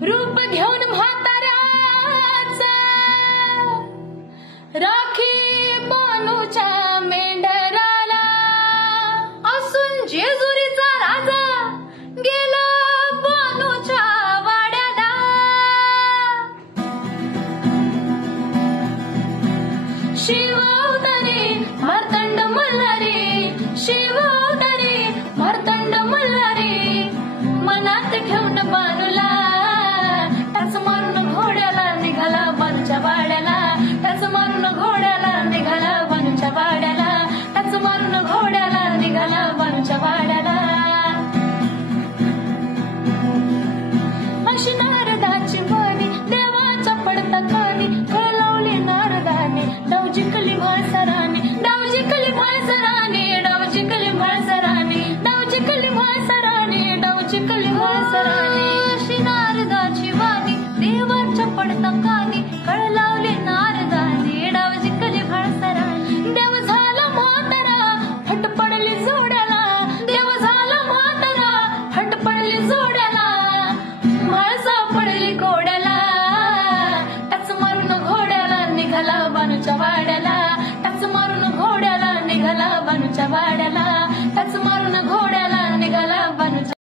रूप घेऊन म्हाताऱ्याचा राखी बानूच्या मेंढराला असून जेजुरीचा राजा गेला बानूच्या वाड्याला. शिवअवतारी मार्तंड मल्हारी, शिवअवतारी मार्तंड मल्हारी, मनात ठेवून बानूला टाच मारून घोड्याला निघाला बानूच्या वाड्याला. टाच मारून घोड्याला निघाला बानूच्या वाड्याला. टाच मारून घोड्याला निघाला बानूच्या वाड्याला. अशी नारदाची वाणी देवाच्या पडता कानी, कळ लावली नारदाने डाव जिंकली म्हाळसराने. डाव जिंकली म्हाळसराने, डाव जिंकली म्हाळसराने, डाव जिंकली म्हाळसराने, डाव जिंकली म्हाळसराने. अशी नारदाची वाणी देवाच्या पडता कानी, कळ लावली नारदाने डाव जिंकली म्हाळसराने. देव झाला म्हातारा फट पडली जोड्याला. देव झाला म्हातारा फट पडली जोड्याला. म्हाळसा पडली घोड्याला. टाच मारून घोड्याला निघाला बानूच्या वाड्याला. टाच मारून घोड्याला निघाला बानूच्या वाड्याला.